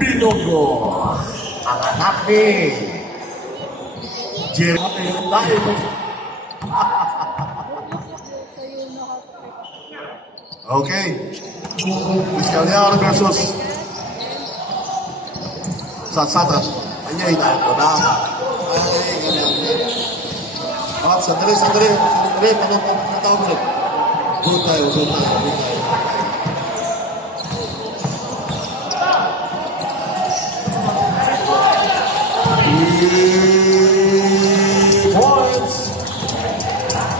Binonggo. Ang anak ni Jeremy Live. Okay. Vizcayar versus Satsata. Ayay na. Ay, ganyan. Sandali. Panong ulit. Good tayo. Points.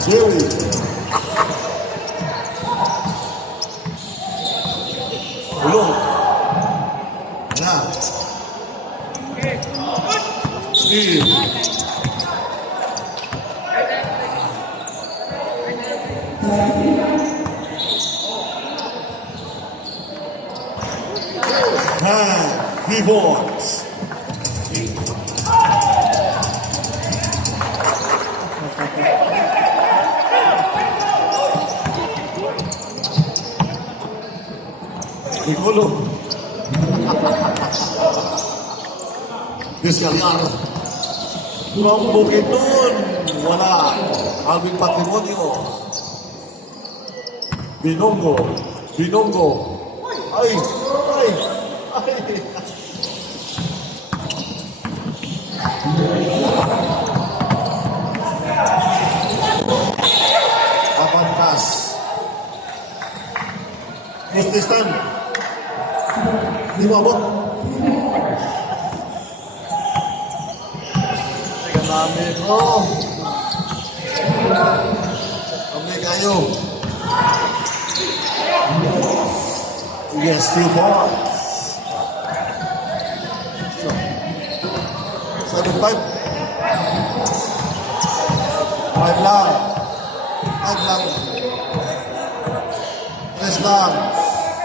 Jerry. Ulong. Na. Steve. V-Boys. Nicolo. Vizcayar. Kurang bukit dun. Wala. Alvin Patrimonio. Binonggo. Ay. Papan pass. Mustistan. Di mabot. Teka namin. Kami kayo. Yes, 2 points. 7-5. 5 lang. 3 lang.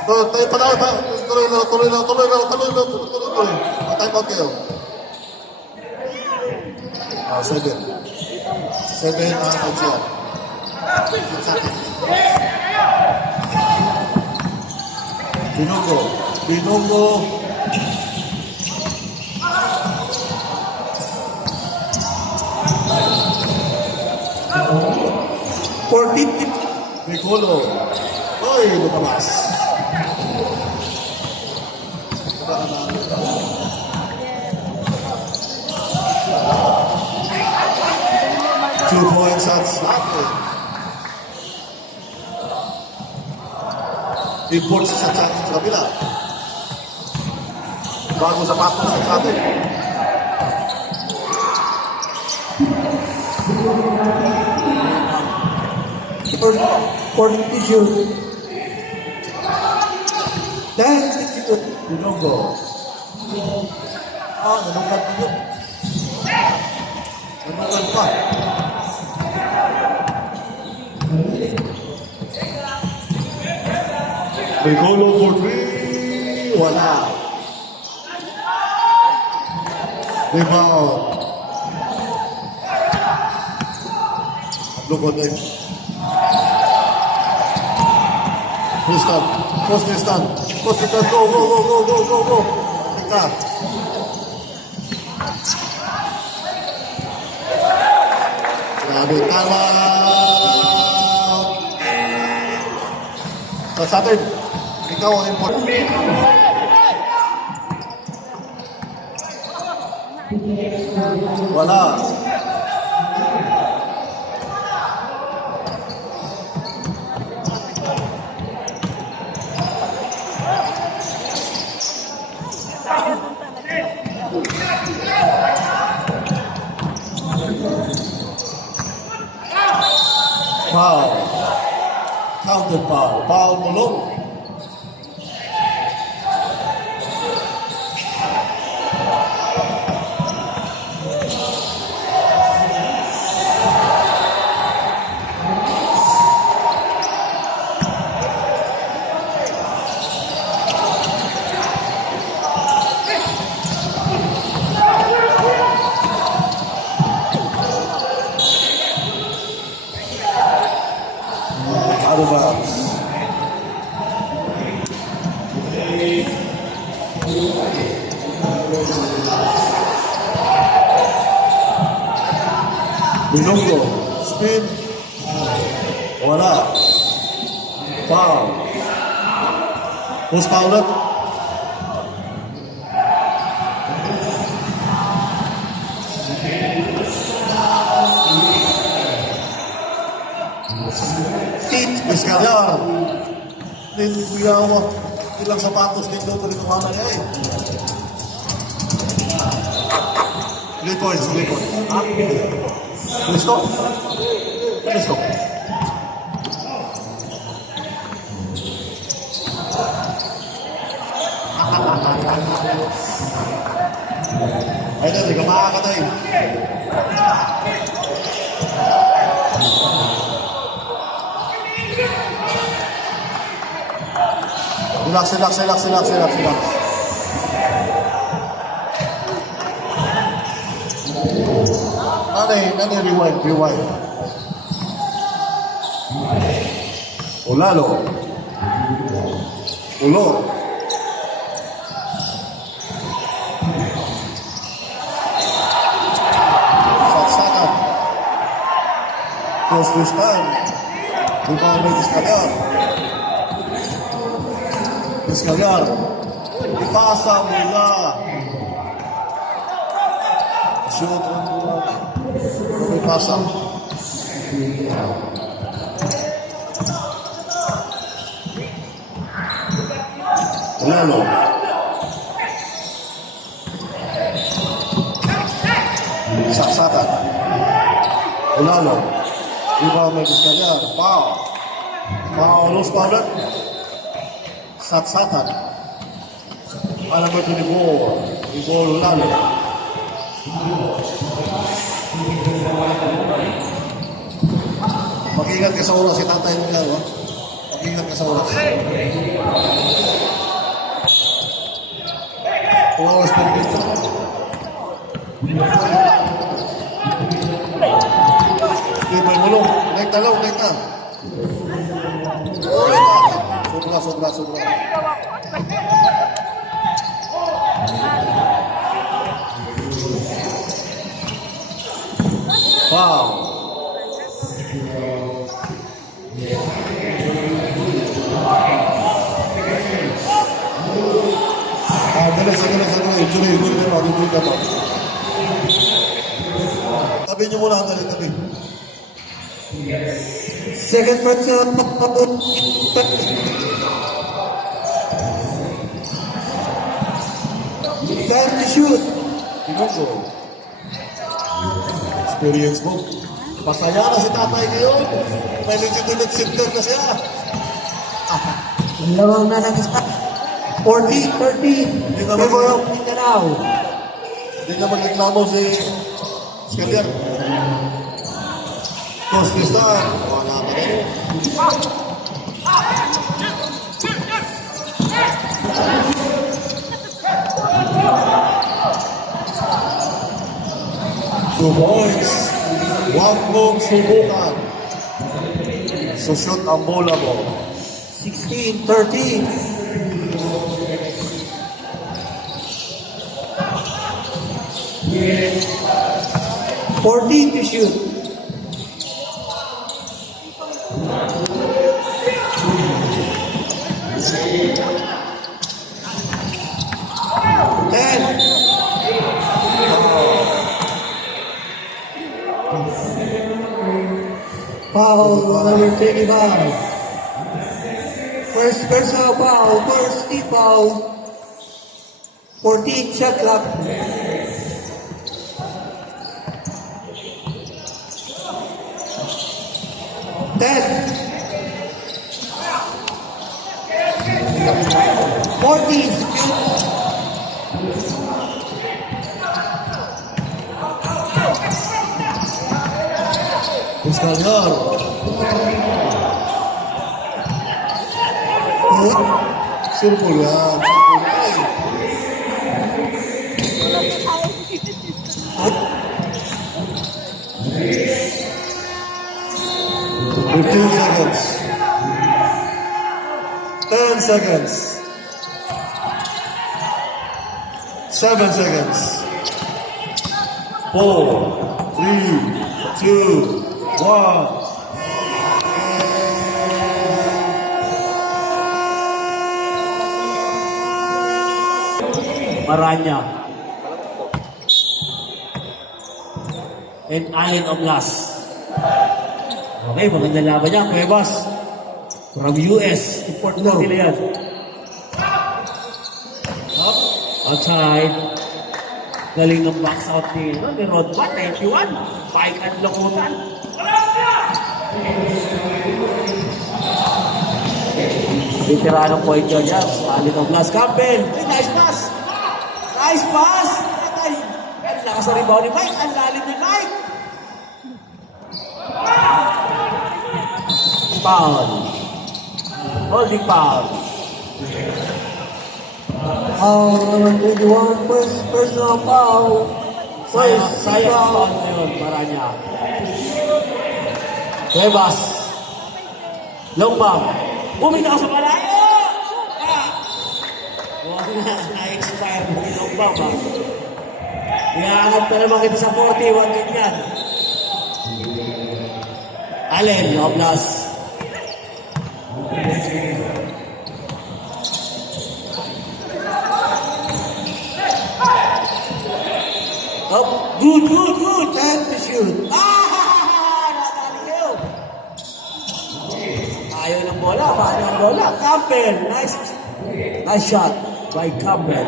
Tayo pa. Tuloy lang. Time out kayo. 7 ang outside. Binonggo. 14. Nicolo. Oy, lumabas. Two points at Slappy. Import sa kabila. Bago sapatos sa atin. For the tissue. Dahil sa tissue. Binonggo. Nanungkat dito. Nanungkat pa. Nicolo for 3. Wala. Rebound. Look on it. Postistan. Go. Teka. Grabe, tama. Sa atin, ikaw ang important. Wala. Foul. Counter foul. Foul Mulong. Out of bounds. Bilongo. Spin. Wala. Foul. Post foul ulit. Escalyar. Bigyan ako ilang sapatos dito ito rin kumama niya eh. 3 points, 3 points. Listo? Listo. Ay, hindi ka makakatay. Relax, relax, relax, relax, relax, relax. Nani, rewind, rewind. Ulalo. Ulo. Saksakan. Close to stand. Rebound by Escalyar. Escalyar. Ipasa mula. Shoot on mula. Ipasa. Ulalo. Saksakan. Ulalo. Rebound by Escalyar. Foul. Foul. Loose foul. Saksakan. Number 24. Igor Ulalo. Mag-ingat ka sa oras. Si tatay mo yan. Mag-ingat ka sa oras. 2 hours per game. Steve ay mulong. Naik talaw, naik na. Sobra, sobra, sobra. Wow. Dali, sige. Ituloy ka pa. Tabi niyo muna, dali, tabi. Second match na time to shoot. Pinungo. Experience mo. Pasaya na si tatay ngayon. May legitimate center na siya. Dalawang na nag-stop. 40-30. Favor of Mindanao. Hindi na magreklamo si Escalyar. Costistan. Wala pa rin. Two points. Huwag mong subukan. Sushoot ang bola mo. 16-30. Fourteen to shoot. Ten. Foul number 25. First personal foul. First team foul. 14 shot clock. Ten. 14 shoots. Escalyar. Sirpul yan. Fifteen seconds. 10 seconds. 7 seconds. 4, 3, 2, 1. Maranya. And Allen Oblas. Okay, maganda laban niya. Cuevas. From US. Import na nila yan. Up. Outside. Galing ng box out ni Rodman. 91. Pike at Lokotan. Veteranong point yun yan. Allen Oblas. Campbell. Hey, nice pass. Nice pass! Patay! Ang lakas sa rebound ni Mike. Ang lalim ni Mike. Foul. Holding foul. Number 21, personal foul. Sayang First foul foul. na yun para niya. Cuevas. Long bomb. Bumitaw sa malayo! Na-expire mo yung bomb, ha? Iaangat pa naman kita sa 41 ganyan. Allen, Oblas. Oh, good. 10 to shoot. Natali kayo. Ayaw ng bola, paano ang bola? Campbell, nice shot by Campbell.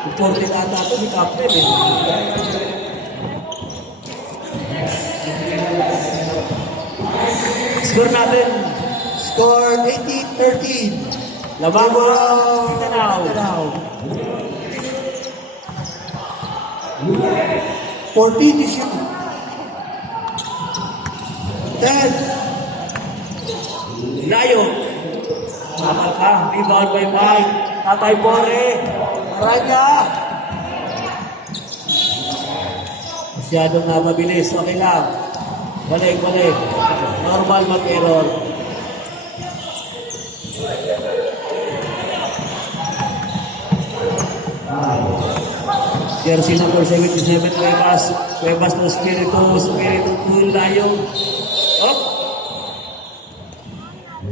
Important ata ito ni Campbell, eh. Score natin. Score 18-13. Labang mo Mindanao. Mindanao. 14 to shoot. 10. Layo. Tamal ka. Rebound by Mike. Tatay Bore. Maranya. Masyadong mabilis. Okay lang. Balik. Normal mag-error. Jersey number 77, Cuevas ng Spiritu Layo. Up.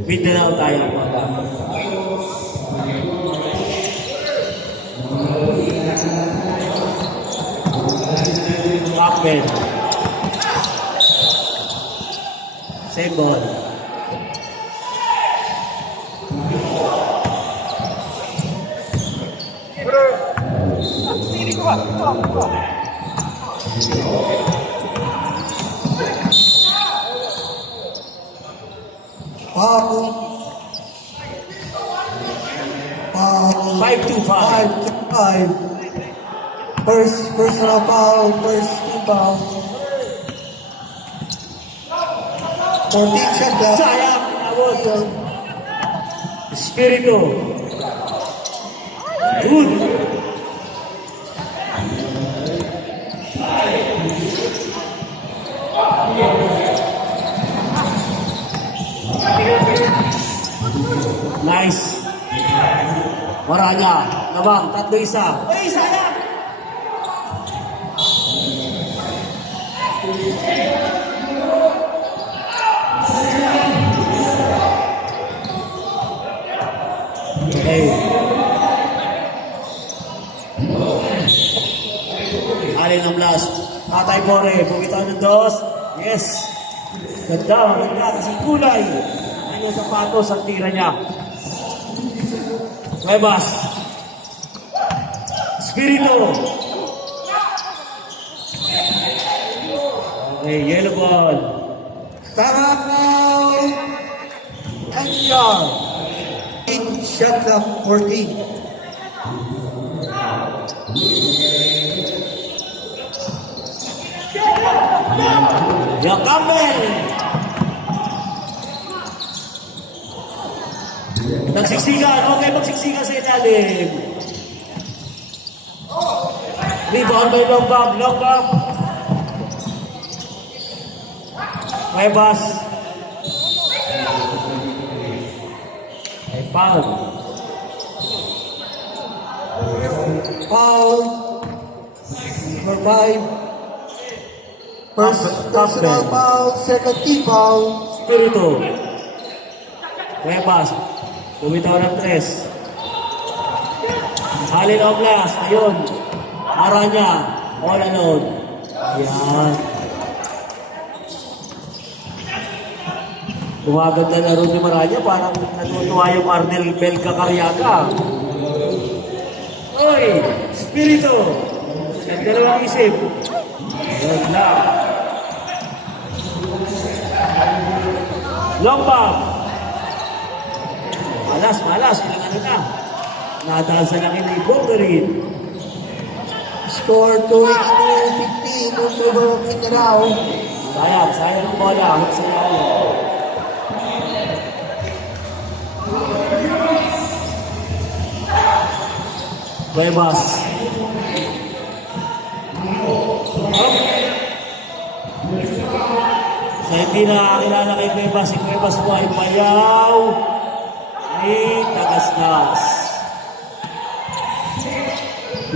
Mindanao tayo, mga. Campbell. Same ball. Foul. 5-2-5. 5. First personal foul, first team foul. 14 shot clock. Sayang, pinawag. Espiritu. Good. Nice. Maranya. Nabang, 3-1. Uy, sayang. Okay. Alin ang last. Tatay Bore, bumitaw ng dos. Yes. Ganda. Kasi kulay. Ano yung sapatos ang tira niya. Cuevas. Spirito. Okay, yellow ball. Carabao. NCR. Shot clock 14. Yung Campbell. Nagsiksikan. Okay, magsiksikan sa ilalim. Rebound by long bomb. Cuevas. Ay, foul. Foul. Number 5. First personal foul, second team foul. Espiritu. Cuevas. Bumitaw ng 3. Alin Oblas. Ayun. Aranya. All alone. Yan. Gumaganda na rin ni Maranya. Parang natutuwa yung Arnel Belka Carriaga. Oy! Espiritu. Ganda na ang isip. Yun lang. Long bomb. Malas. Ilang ano na. Nadaan sa laki ni Bogarin. Score 22-15. Number Mindanao. Sayang ang bola. Hanggang sa lalo. Cuevas. Sa hindi nakakilala kay Cuevas, si Cuevas po ay bayaw ni Tagasnas.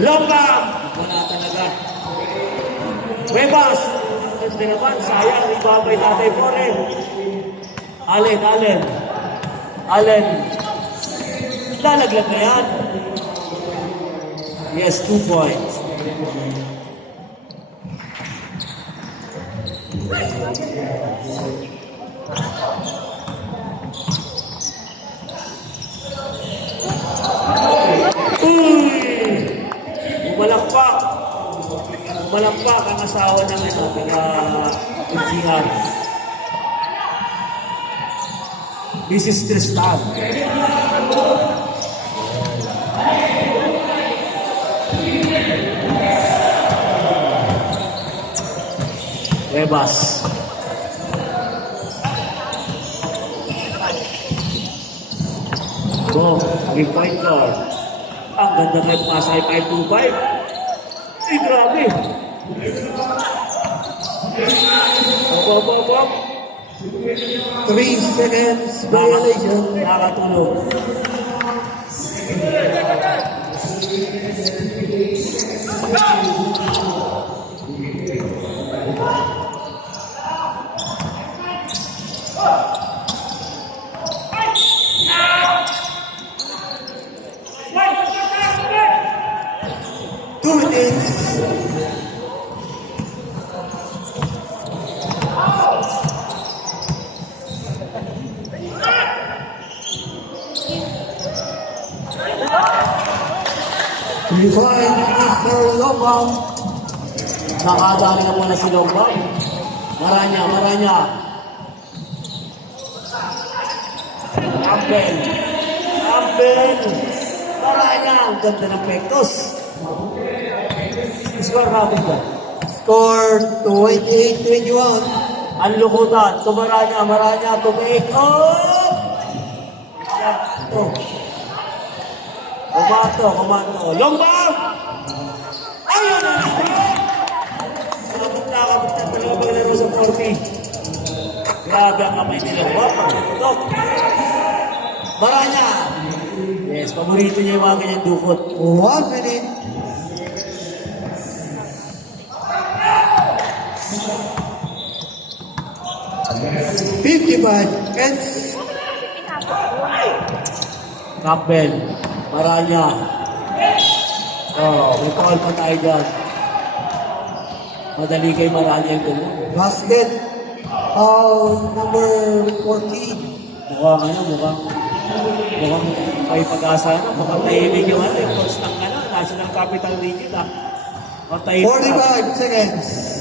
Longbang! Wala talaga. Cuevas! Hindi naman, sayang, ibabay tatay po rin. Allen. Lalaglag na yan. Yes, 2 points. Umalakpak ang asawa ng taga-Insihan. Mrs. Tristan. Cuevas. Go, 3-point guard. Ang ganda ng pasa ay 5-2-5. Ay, grabe. Bop. 3 seconds violation. Nakatulog. Rewind, Mr. Lobang. Nakadali na muna si Longbang. Maranya. Campbell. Maranya. Ang ganda ng pektos. Score natin ba? Score 28-21. Ang lukutan. Maranya. Tumiik. Oh! Ito. Komando. Longbang! Ayun na natin! Kapit na talaga maglaro sa 40. Grabe ang kamay ni Longbang. Pagtutok. Maranya! Yes, paborito niya yung mga ganyan dukot. 1 minute. Hence, Campbell. Maranya. May call pa tayo dyan. Madali kay Maranya yung gano'n. basket. Number 14. Mukhang may pag-asa na. Mukhang tahimik yung coach ng National Capital League. Mukhang tahimik. 45 seconds.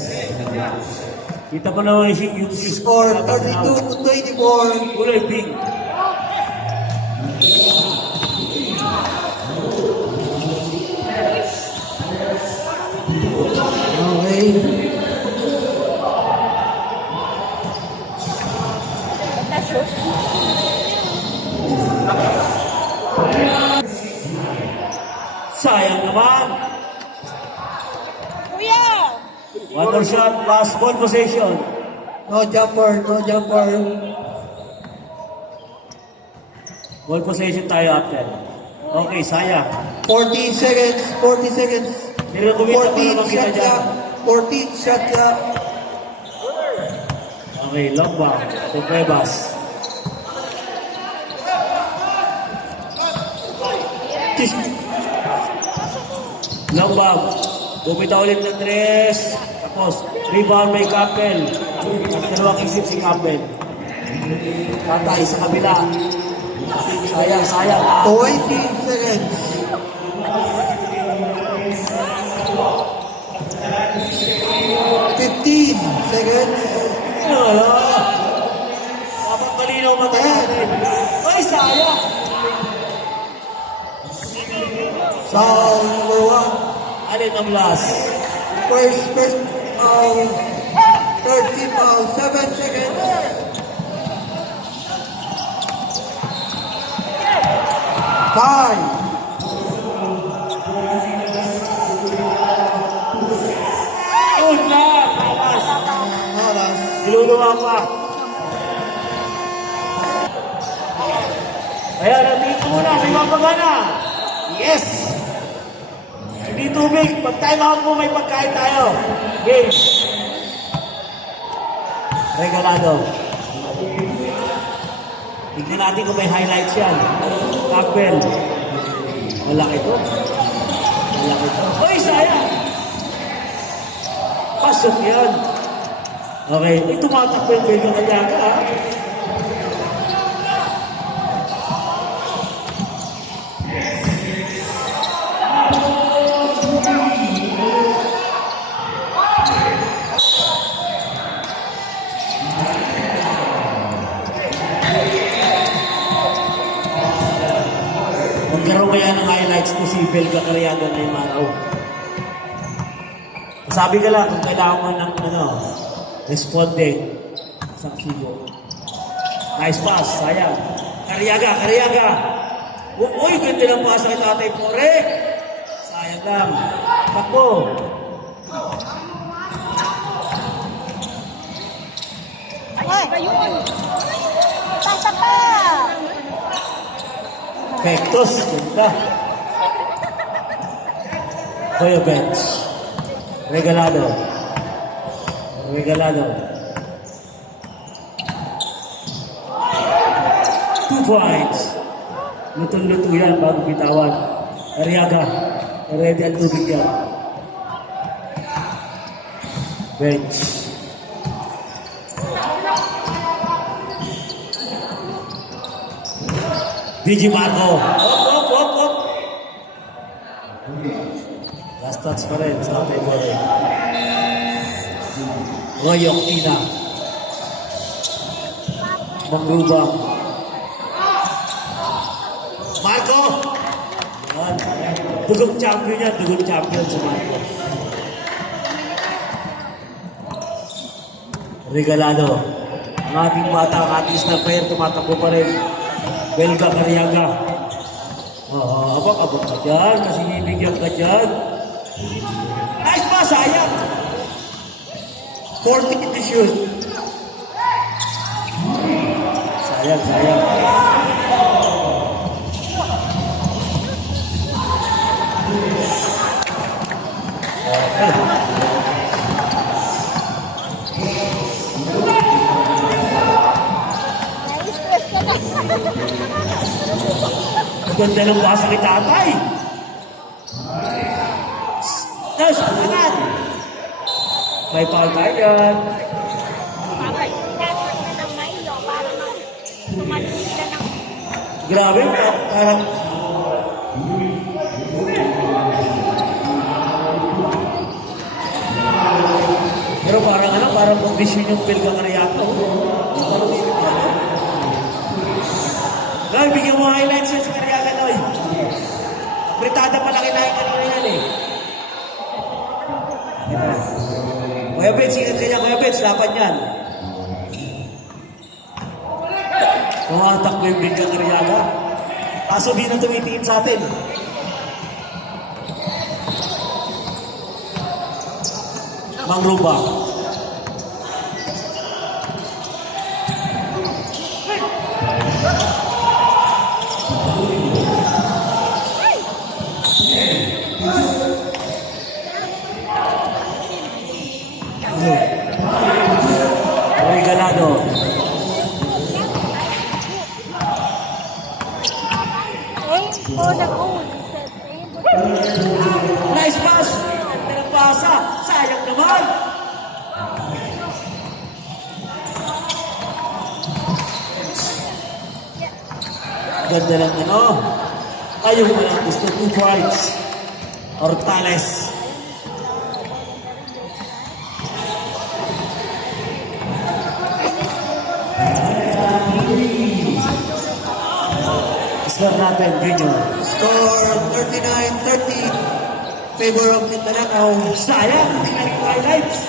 Kita pa naman yung Score 32-24. Kulay pink. Okay. Sayang naman. Kuya! One more shot, last ball possession. No jumper. Ball possession tayo after. Okay, sayang. 40 seconds. Pero kumita pa 14 naman kita shot dyan. clock. 14 shot clock. Okay, long ball. To Cuevas. Long ball. Bumitaw ulit ng tres. Tapos, rebound may Campbell. At dalawang isip si Campbell. Tatay sa kabila. Sayang, sayang. 20 seconds. 15 seconds. Wala. Dapat malinaw matayan eh. Ay, sayang. Foul number 1. Alin ang last? First foul. 30 foul. 7 seconds. Five. Yun na. Talas. Oras. Niluluwa pa. Kaya nandito muna. May mapagana. Yes. Hindi tubig. Pag time out mo, may pagkain tayo. Game. Regalado. Tignan natin kung may highlights yan. Campbell. Malaki to. Malaki to. Uy, sayang! Pasok yan. Okay. Ay, tumatakbo yung Vega Aliaga, ha? Magkaroon kaya ng highlights to si Belga Cariaga ngayong araw. Sabi ka lang kung kailangan mo ng responding sa sigo. Nice pass, sayang. Cariaga, Cariaga. Uy, ganda ng pasa kay Tatay Pore. Sayang lang. Takbo. Ay, ayun! Pasa pa! Pektos, ganda. Kuya Bench. Regalado. Regalado. 2 points. Lutong-luto yan bago bitawan. Ariaga. Ready ang tubig yan. Bench. DJ Marco. Op. Last touch pa rin sa ating mga rin. Roy Octina. Mangrubang. Marco! Yan. Dugong champion yan. Dugong champion si Marco. Regalado. Ang ating bata, ang ating star player, tumatakbo pa rin. Belga Cariaga. Abang ka dyan. Kasi bibigyan ka dyan. Nice pa, sayang. 40 to shoot. Sayang. Nai-stress ka na. Ang ganda ng basa kay Tatay. Nice, pangalan. May foul tayo yan. Babay, dapat na ng mailo para tumalim sila ng... Grabe, parang... Pero parang kondisyon yung Belga Cariaga. Noy, bigyan mo highlights yan sa Cariaga, Noy. Britada pala kinahin kanina yan eh. Kuya Benz, ingat ka niya, Kuya Benz, lapan yan. Tumatak mo yung Belga Cariaga. Kaso di na tumitiin sa atin. Mangruba. Regalado. Nice pass! Ganda ng pasa. Sayang naman. Ganda ng ano. Ayaw mo lang gusto 2 points. Hortales. Score natin, Junior. Score 39-30. Favor of Mindanao. Sayang, hindi na rin highlights.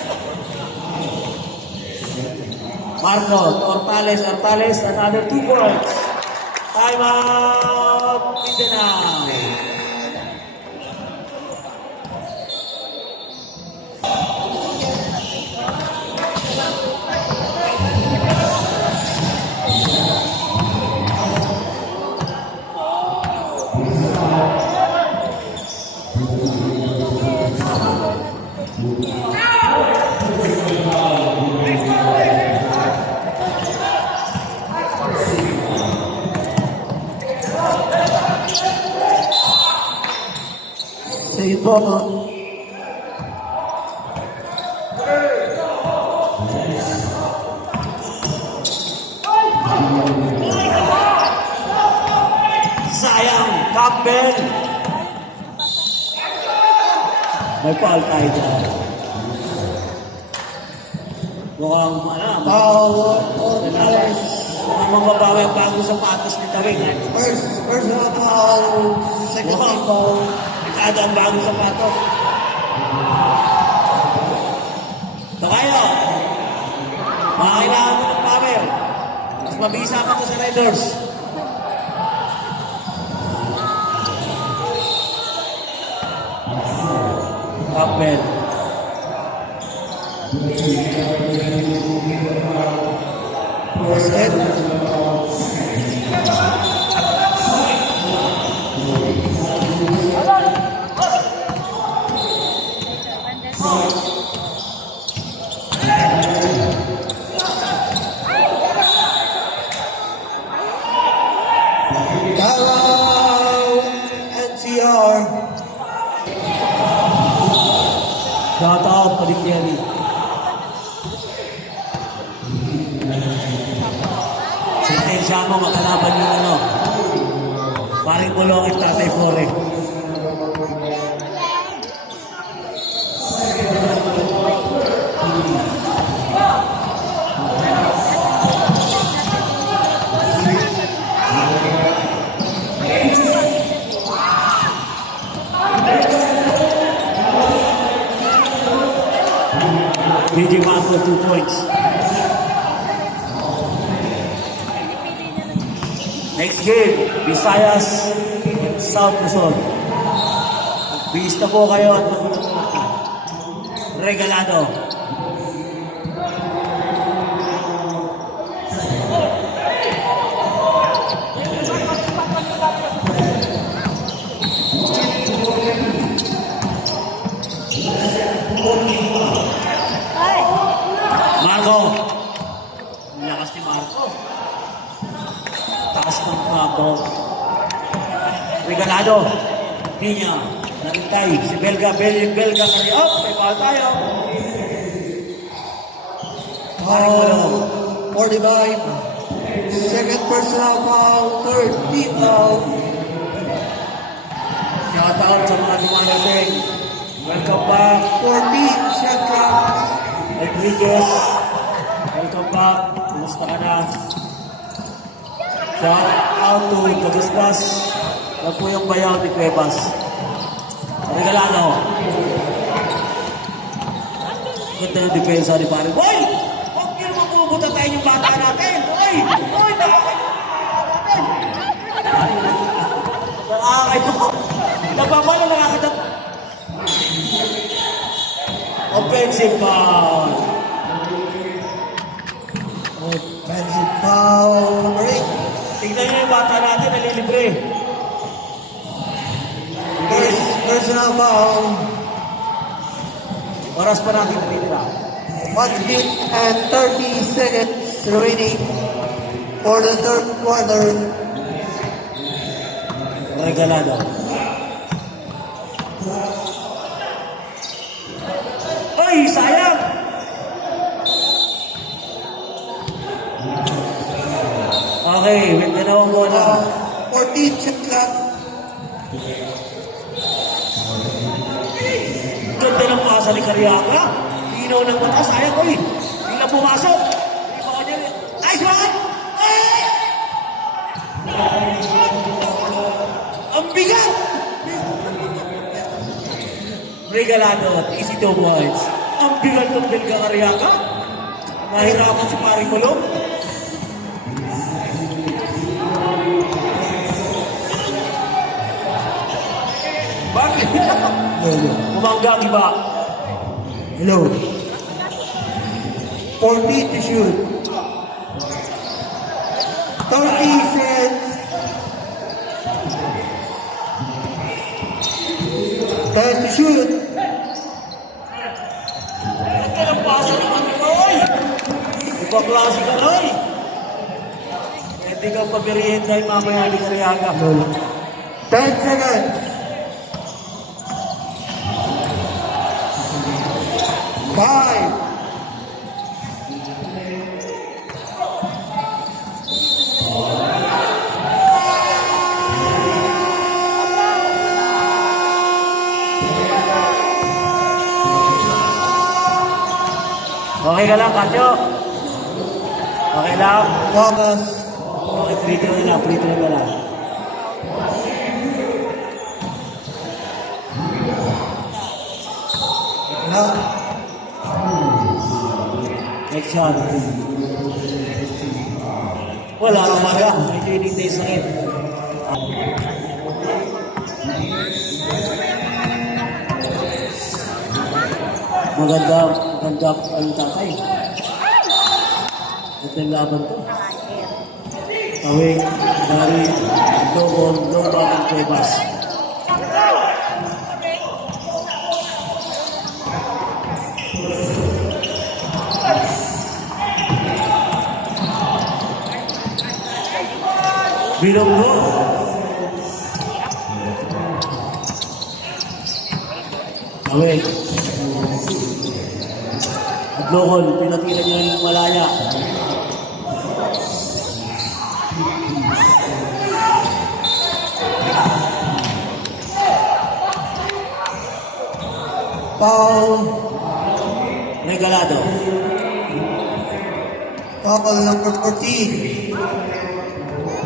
Marco, Hortales, another 2 points. Time out, Mindanao. Say Bomo. Sayang, Campbell. May foul tayo dyan. Mukhang, Foul. Hortales. mukhang mababawi ang bagong sapatos ni Tawing. Personal foul. Second team foul. Ikado ang bagong sapatos. Ito kayo. Mga kailangan mo ng power. Mas mabisa ka to sa Raiders. Campbell. Set. Davao NCR. Shout out, Paligeri. Sentensya mo, makalaban yung ano. Paring bulongin Tatay Fore. DJ Marco, 2 points. Next game, Visayas, South Luzon. Bihis na po kayo at regalado. Marco. Ang lakas ni Marco. Taas ng Marco. Regalado. Hindi niya. Nagintay. Si Belga. Belga. Oh, may ball tayo. Foul. 45. Second personal foul. Third team foul. Shout out sa mga dumarating. Welcome back. 14. Central. Rodriguez. Welcome back. Kumusta ka na? Shout out to Kagistas. Yan po yung bayaw ni Cuevas. Regalado. Ganda ng depensa ni Pare. Hoy! Huwag niyo naman pupunta tayo yung bata natin. Hoy! Hoy! Nakakayo. Nagpapalo, nakakadat. Offensive foul. Offensive foul. Break. Tingnan niyo yung bata natin, nalilibre. First personal foul. Oras pa natin natitira. 1 minute and 30 seconds remaining for the third quarter. Regalado. Ay, sayang! Okay, with dalawang bola. 14 shot clock. Ganda ng pasa ni Cariaga. Linaw ng mata, sayang. Uy, hindi na pumasok. Nice one! Ay! Ang bigat! Regalado at easy 2 points. Ang bigat ng Belga Cariaga. Nahirapan si Paring Kulong. Bakit? Umangga, iba. Hello. 14 to shoot. 30 seconds. 10 to shoot. Ganda ng pasa ni Roy. Ibang klase ka, Roy. Hindi ka pabirihin dahil mamaya ni Cariaga. 10 seconds. 5. Okay ka lang, Katyo? Okay lang? Focus. Okay, prito na lang, prito na lang. Now, Next shot. Wala kang maga. May training days na rin. Maganda ang tatay. Ito yung laban to. Away, dari, low back ang Cuevas. Bilonggo. Away. At Lokol, pinatira niya yung malaya. foul. Regalado. Foul number 14.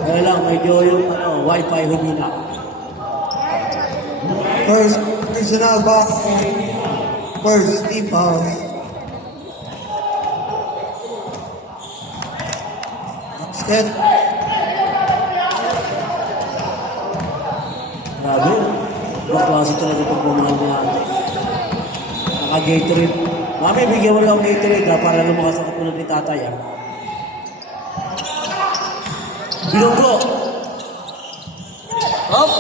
Kaya lang, medyo yung Wi-Fi humina. First personal foul. First team foul. Set. Grabe. Ibang klase talaga itong pumahal niya. Naka-Gatorade. Mami, bigyan mo lang ng Gatorade para lumakas ang katulad ni tatay. Bilonggo. Up.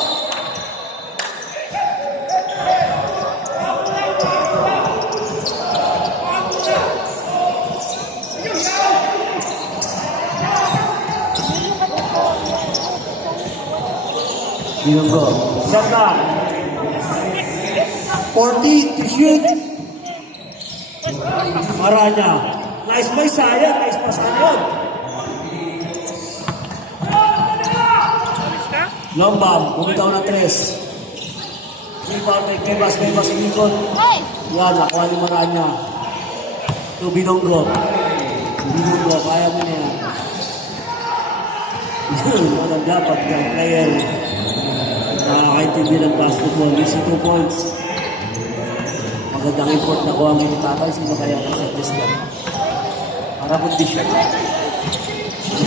Bilonggo. Shot na. 14 to shoot. Maranya. Nice play, sayang. Nice pass yun. Long bomb. Bumitaw na 3. Rebound kay Cuevas, ikot. Yan, nakuha ni Maranya. To Bilonggo. Bilonggo, kaya mo na yan. Walang dapat ng player. Nakakaintindi ng basketball. Easy 2 points. Magandang import na kuha ni tatay. Sino kaya ang set lang? Para kondisyon.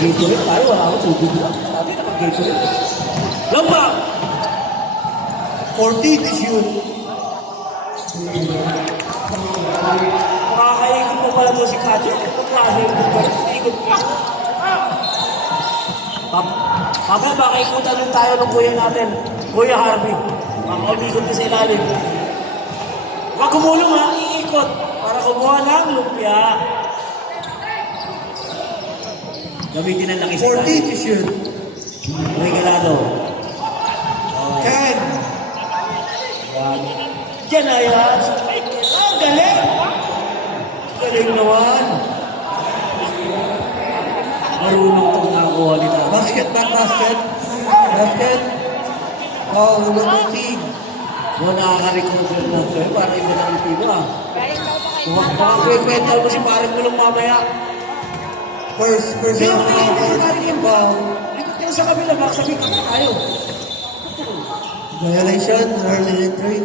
Gatorade tayo. Wala akong tubig lang. Sabi na mag-Gatorade. Lamba! 14 to shoot. Makakaikot mo pala to si Katyo. Ito klase yung ikot. Mamaya baka ikutan din tayo ng kuya natin. Kuya Harvey. Baka umikot din sa ilalim. Huwag gumulong ha, iikot. Para kumuha ng lumpia. Gamitin ang laki sa 40 to shoot. Regalado. 10. Yan. Diyan na yan. Ay, galing! Galing naman. Marunong itong nakakuha nila. Basket, back basket. Basket. Foul number 10. Kung nakaka-recover na ito, parang iba na itibo ah. Galing daw sa kay Kung makakwental mo si parang tulong mamaya. First personal foul for Steve Foul. Ikot kayo sa kabila, baka sabihin ka na tayo. Violation, early entry.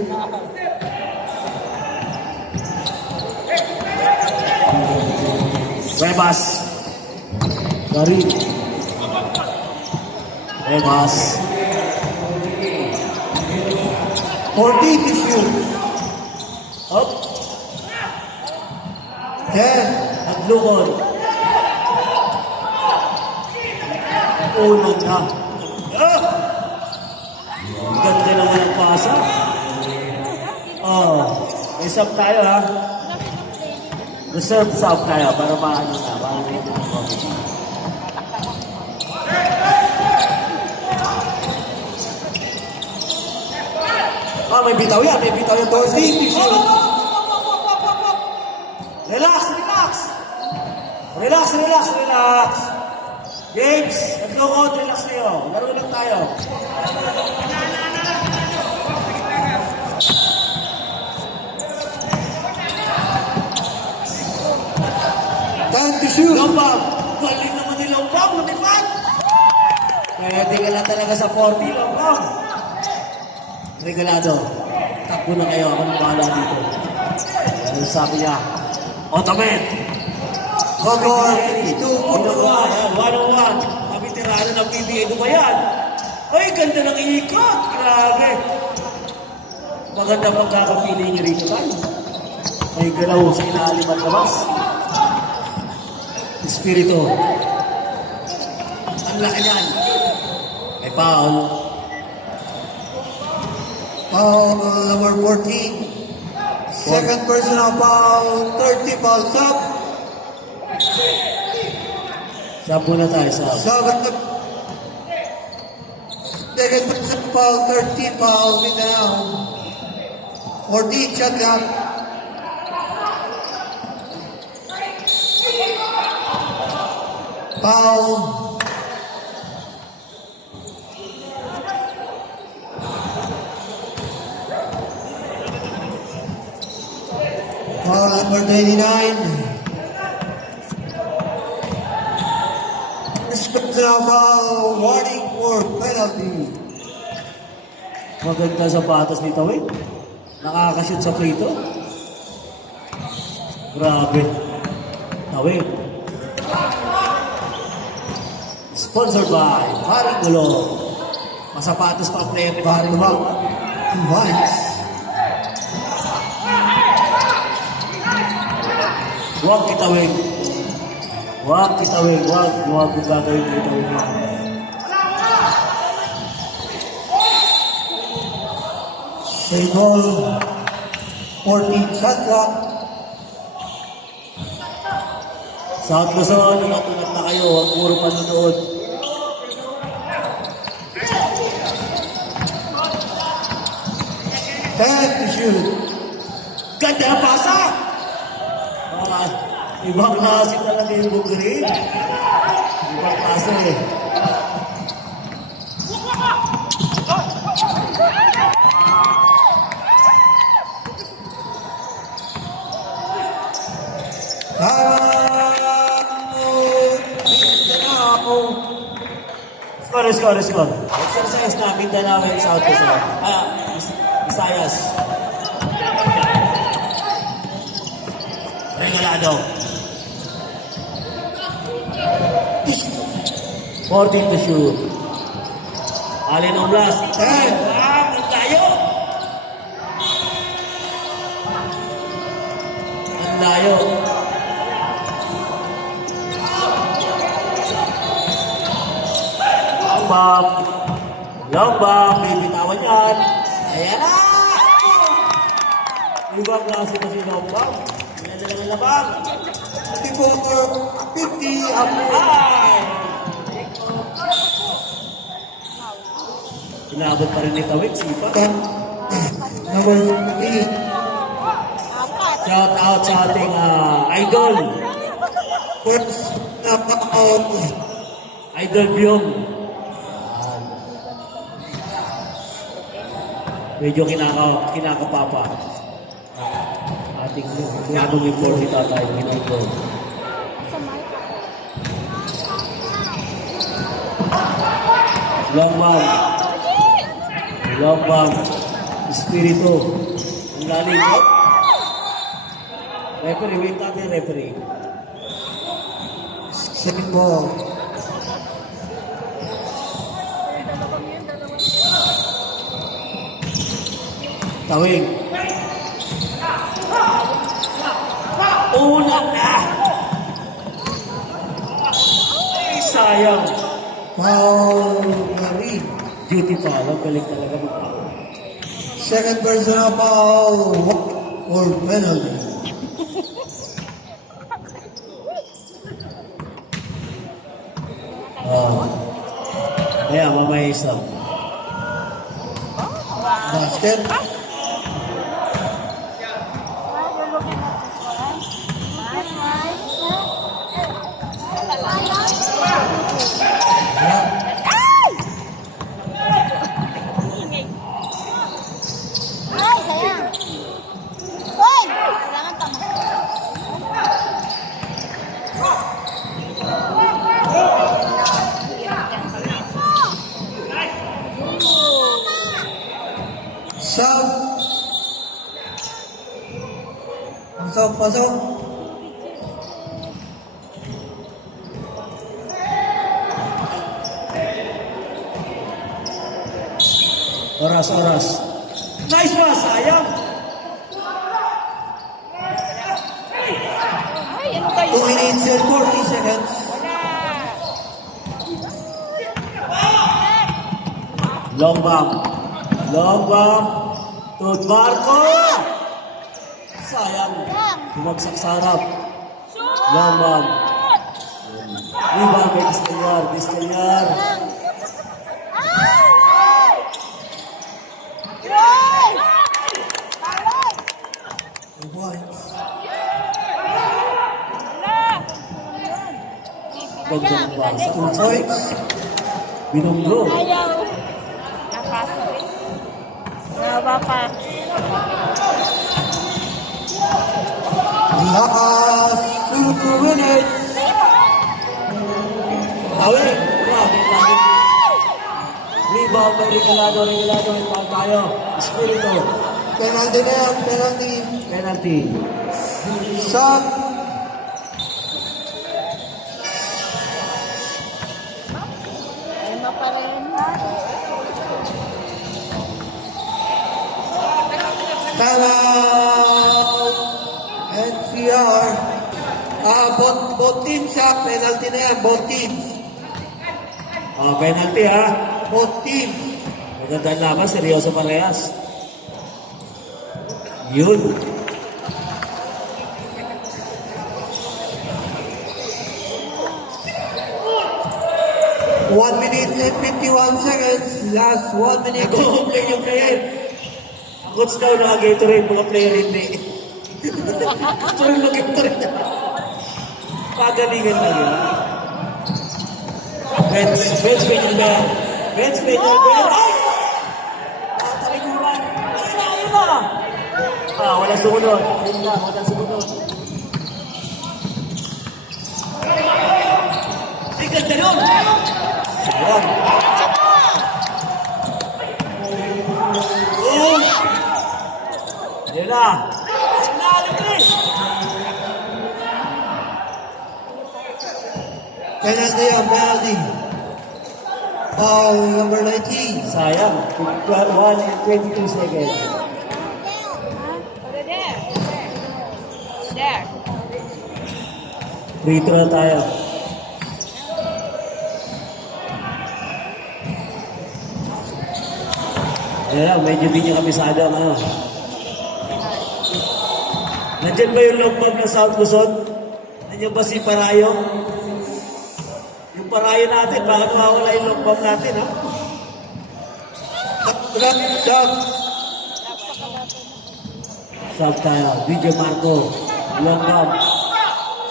Rebas. Dari. Rebas. 40 to shoot. Up. 10. Naglukod. Unod na. Ah! Ganda naman ang pasa. Oh. May sub tayo ha. Reserve sub tayo para maano na. Para may ito ng comedy. Ah, may bitaw yan. May bitaw yan. 40 to shoot. Relax, relax. Relax, relax, relax. James, naglukod, relax kayo. Laro lang tayo. Time to shoot. Lombang, galing naman ni Lombang, lumipad. Pwede ka lang talaga sa 40, Lombang. Regalado. Takbo na kayo, ako nang bahala dito. Ano sabi niya? Ottoman. Score 52 for the One, 101. Kami tirano ng PBA. Ano ba yan? Ay, ganda ng ikot. Grabe. Maganda pagkakapili niyo rito tayo. May galaw sa ilalim at labas. Espiritu. Ang laki niyan. May foul. Foul number 14. Second personal foul. 30 fouls up. Sab muna tayo sa Second personal foul. 30 foul. Mindanao. 14 shot clock. Foul. Foul number 29. Personal foul. Warning for penalty. maganda sapatos ni Tawid. Nakakashoot sa free-throw. Grabe. Tawid. Sponsored by Haring Gulo. Masapatos pa ang player ni Haring Gulo. Advance. Huwag kitawin. Huwag kitawin. Huwag kung gagawin kitawin. Save ball. 14 shot clock. South Luzon, natulad na kayo. Huwag puro panunood. Ten to shoot. Ganda ang pasa! Ibang klase talaga yung bugri. Ibang klase eh. Score. Exercise na Mindanao and South Luzon. Visayas. Regalado. 14 to shoot. Alin ang blast. Ang layo. Ang layo. Lombang. Bibitawan yan. Ayan na! Ibang klase na si Lombang. Ayan na lang ang labang. 54-50 up. Ay! Inabot pa rin ni Tawik, sipa. Number 3. Shout out sa ating idol. First knockout. Idol Byong. Medyo kinakapapa. Ating ginagong report ni Tatay, ginagawa. Long bomb. Espiritu. Ang lalim. Referee, wait natin referee. Second ball. Tawing. Una na! Ay, sayang. Foul Marie. Duty foul. Galing talaga mag-foul. Second personal foul or penalty. Kaya, mamaya isa. Basket. Ay, sayang. Uy! Kailangan tama. Sub. Pasok, pasok. Oras. Nice pass, sayang. Ay, ano kayo? 2 minutes and 40 seconds. Long bomb. To Marco. Sayang. Bumagsak sa harap. Long bomb. Rebound kay Discanyar. Ay! 2 points. Gandang basa. 2 points. Binunggo. Ayaw. Napasok eh. Nawa pa. Last 2 minutes. Awe. Grabe. Rebound by Regalado. Foul tayo. Espiritu. Penalty na yan, penalty. Penalty. Sub. Ano pa rin? Timeout. NCR. Both teams ha, penalty na yan, both teams. Penalty ha. Both teams. Magandang laban, seryoso parehas. Yun. One minute and 51 seconds. Last 1 minute. Nag-complain yung player. Ang coach daw naka-Gatorade, mga player hindi. Gusto rin mag-Gatorade. Pagalingan lang yun. Bench Peter Bell. Ay! Talikuran. Ayun na. Walang sumunod. Ayun na, walang sumunod. Ay, ganda nun. Sayang. Oh! Ayun na. Penalty on penalty. Foul number 19. Sayang. 1 and 22 seconds. Over there. There. Free throw na tayo. Ayan, medyo di nyo kabisado ang ano. Nandiyan ba yung log bomb ng South Luzon? Nandiyan ba si Parayo? Yung Parayo natin, baka nawawala yung log bomb natin, ha? Sub. Sub tayo. Video Marco. Log bomb.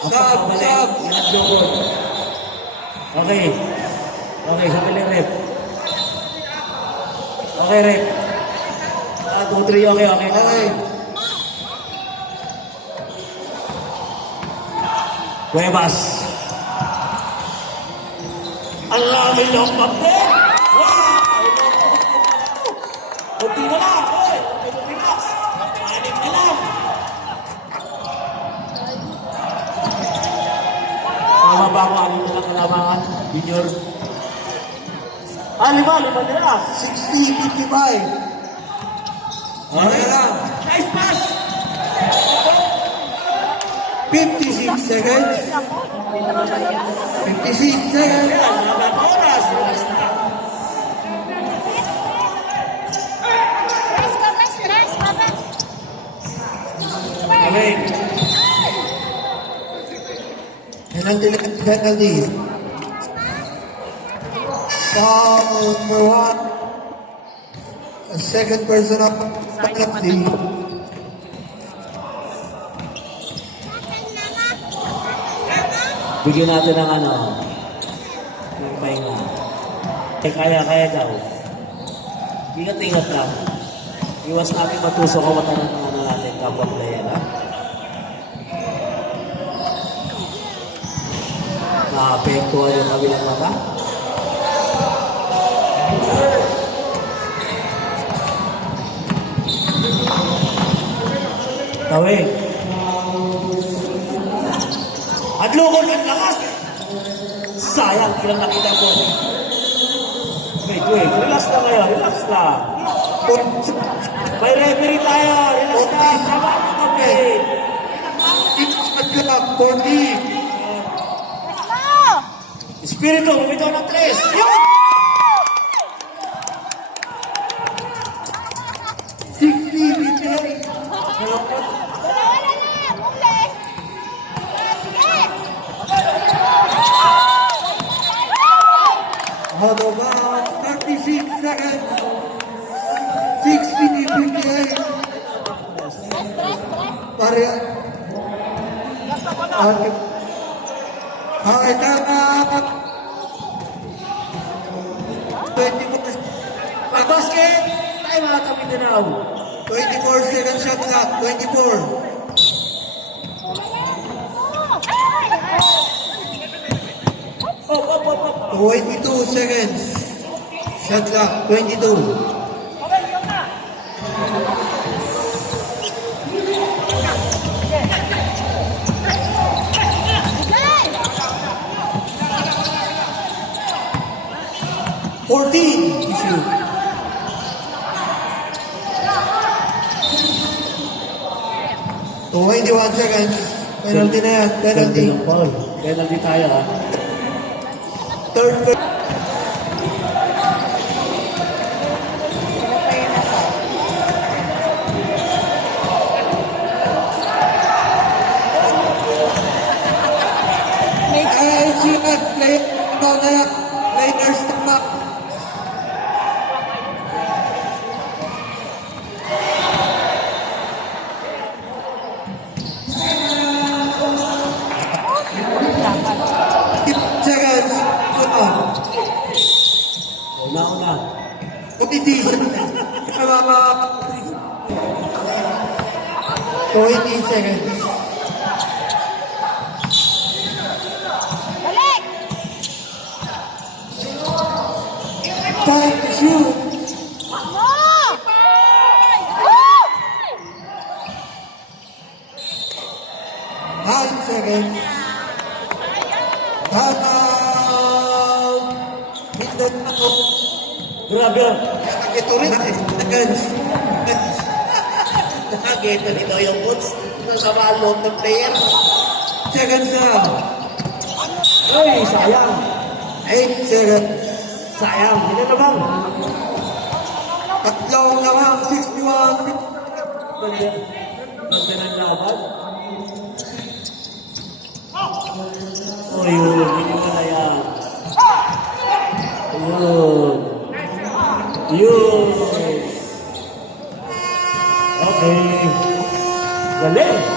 Sub. Inadlokod. Okay. Okay, sandali rep. Okay, rep. 1, 2, 3, okay, okay. Okay. Cuevas. Ang rami long bomb din. Wow! Kunti na lang. Oy, relax. 6 na lang. Tama ba ako? 6 na lang kalamangan? Junior. 5 na lang. 60-55. Okay lang. Nice pass! 56 seconds. 56 seconds. Ayan, mga oras. Relax na. Okay. Penalty. Foul number 1. A second person up penalty. Bigyan natin ng ng pahinga. Kaya daw. Ingat-ingat lang. Iwas natin matusok o matanong ng natin kapwa player, ha? Naapektuhan yung kabilang mata. Tawin. Adlokon ang lakas! Sayang, ilang nakita ko. Wait. Relax na kayo. Relax lang. May referee tayo. Relax na. Sama mo kami. Espiritu, bumitaw ng 3. Yun! 60-58. Out of bounds, 36 seconds. 60-58. Pare. Okay, tama. 24. Basket! Tayo mga Kamindanao. 24 seconds shot clock. 24. Op. 22 seconds. Shot clock. 22. Issue. 21 seconds. Penalty na yan. Penalty. Penalty tayo, ha? Third. Ay, sikat. Players tama. Seconds. Una. Utiti. 20 seconds. Time to shoot. 9 seconds. Time out. Mindanao. Grabe yun. Ito rin. Seconds. Nakageta nito yung boots. Nasa malong ng player. Seconds na. Uy, sayang. 8 seconds. Sayang. Hindi na bang? Tatlong lamang. 61. Ganda ng laban. Oh, yun. Hindi ko na yan. Yun. Yun. Okay. Galing.